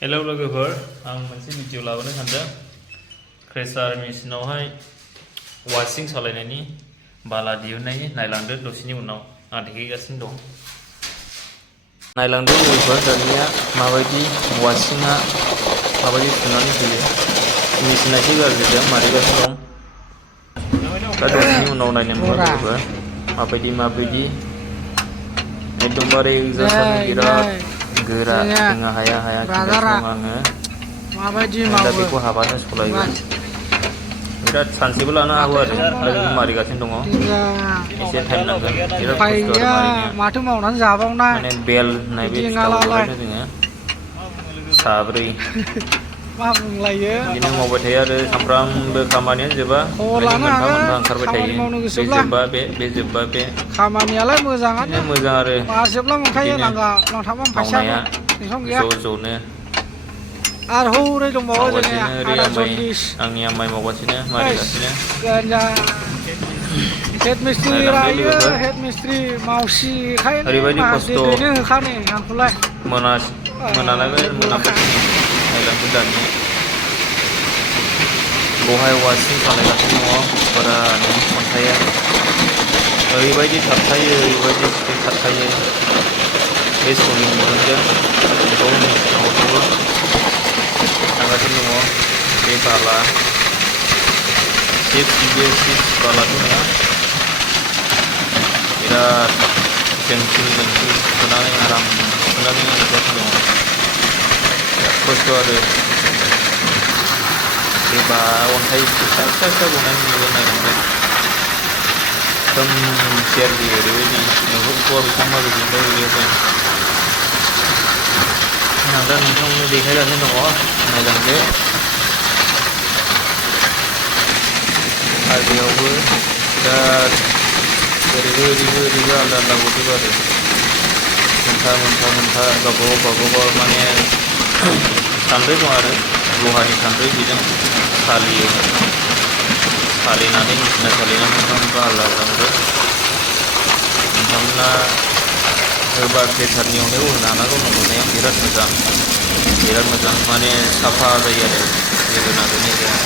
Hello लोगोफोर आं मोनसे भिडिअ लाबोनो सानदों प्रेसार मेसिनावहाय वाशिं सालायनायनि बाला दिहुननायनि नायलांदो दसेनि उनाव आं देखायगासिनो दं नायलांदो लोगोफोर दानिया माबायदि वाशिंआ माबायदि सुनानै फैयो मेसिना एसे गाज्रिजों मारिगासिनो दं दा दसेनि उनाव नायनो मोनगोन लोगोफोर माबायदि एकदमबारे जासारनो बिराद गोरा जोङो हाया खिन्थासिनो दं आङो दा बेखौ हाबानो सलायगोन बिराद सानसेबो लानो हागौ आरो दा बेखौ मारिगासिनो दङ एसे टाइम नांगोन बिराद खस्थ' आरो मारिनाया माने बेल होननाय बे फिथाखौ जलायनो जोङो साब्रै बिदिनो मावबाय थायो आरो सामफ्रामबो खामानियानो जोबा मोनफा ओंखारबाय थायो बे जोबबा बे जोबबा बे खामानियालाय मोजाङानो मोजां आरो मासेब्ला मोनखायो लांथामलां फैसाया ज'नो आरो हौरै दंबावो जोंनिया आदा जन्दिस आंनि आमाइ मावगासिनो मारिगासिनो हेड मिस्ट्रि रायो हेड मिस्ट्रि मावसि ओरैबायदि खस्थ' होखानो आंखौलाय मोनाबासिनो नायलांदो दानिया बहाय वाशिं सालायगासिनो दङ बारानो अन्थाइया ओरैबायदि थाबथायो ओरैबायदि स्पिड थाबथायो बे सलिं मोनदों बेखौ मेसिनावबो थांगासिनो दङ बे बाला सिक्स बालाथ' नङा बिराद जोंथिं सुनानै आराम सुनानै होगासिनो दङ बिराद खस्थ' आरो बे अन्थाइ फिसा गनायनि नुगोन नायलांदों एकदम सेरजि ओरैबायदि नुहुरख'वा बेसेबां माबायदिनिफ्राय गोलैयोमोन आं दा नोंथांमोननो देखायगासिनो दङ नायलांदो आरो बेयावबो बिराद ओरैबो आलदा गजोबो आरो मोनफा गावबागाव माने सान्द्रि दं आरो लहानि सान्द्रि बेजों सालिनानै मेसिना सालिनानै मोनफा आलदा हरो नोंथांमोना होबा प्रेसारनि अनगायैबो होनो हानांगौ नुनायाव बिराद मोजां माने साफा जायो आरो जेबो नांदेरनाय जाया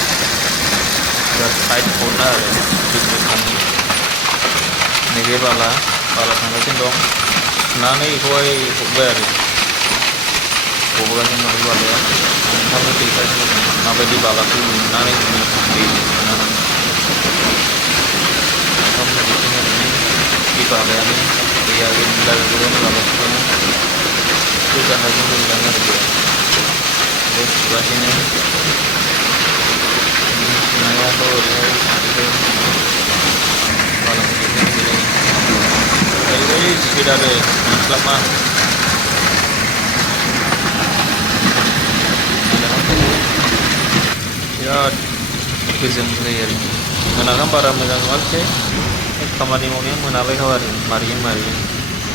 बिराद टाइट हरना आरो बिजनेस थाङो नैबे बाला थांगासिनो दं सुनानै बेखौहाय हरबाय आरो गबोगासिनो दं बालाया नोंथांनो देखायगासिनो दं माबायदि बालाखौ लुनानै दैजों सुनानै नोंथांमोननो देखायनो बे बालायानो दैया गोबां लागासिनो दङ गाहायजों मोजां आरो बेखौ सुगासिनो सुनायाथ' ओरैहाय ओरैबायदि स्पिड आरो मोनस्लाबा बिराद गोजोन जायो आरो मोनागाम बारा मोजां नङासै खामानि मावनाया मोनाबायखा आरो मारियो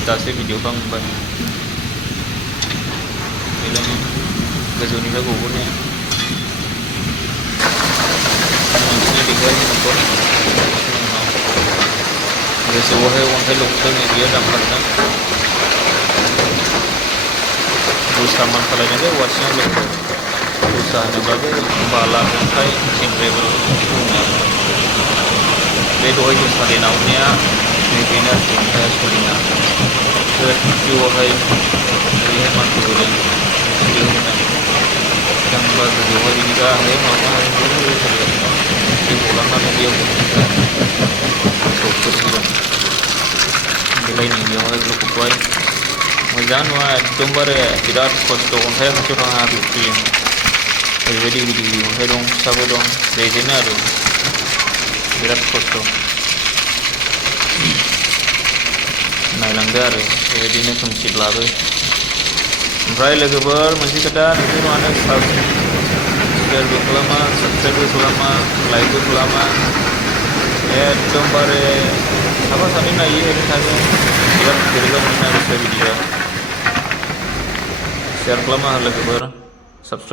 दासो भिडिअखौ आं नुबाय बेलायनो गोजौनिफ्राय गबोनाया नोंसिनि देखायगासिनो उनाव गोजौआवहाय अन्थाइ लखबनाय गैया दामलांदों दस्रा खालायनांगौ वाशिंआव लोगो दस्रा होनोब्लाबो बाला अन्थाइ सेंग्रेबल बे दहाय जों सालिनाया बेनो आरोखि अन्थाइया सलिना गोजौआवहाय ओरैहाय मानसि होदों होनाय गोजौआवहाय बिनि गाहायाव सालिगासिनो दं दै गलांनानै बेयाव सौफोरसिगोन बेलायनो बेयावहाय लखबबाय मोजां नङा एकदमबारे बिराद खस्थ' अन्थाइया खाथियाव थाङा फैयो ओरैबायदि गिदिर अन्थाइ दं फिसाबो दं बेजोंनो आरो बिराद खस्थ' नायलांदो आरो बेबायदिनो खोमसिब्लाबो ओमफ्राय लोगोफोर मोनसे खोथा नोंसोर मानो शेयारबो खालामा साबस्क्राइबबो खालामा लाइकबो खालामा एकदमबारे साफा सानै नायो ओरैनो थागोन बिराद बोरैबा मोनो आरो भिडिअ शेयार खालामा लोगोफोर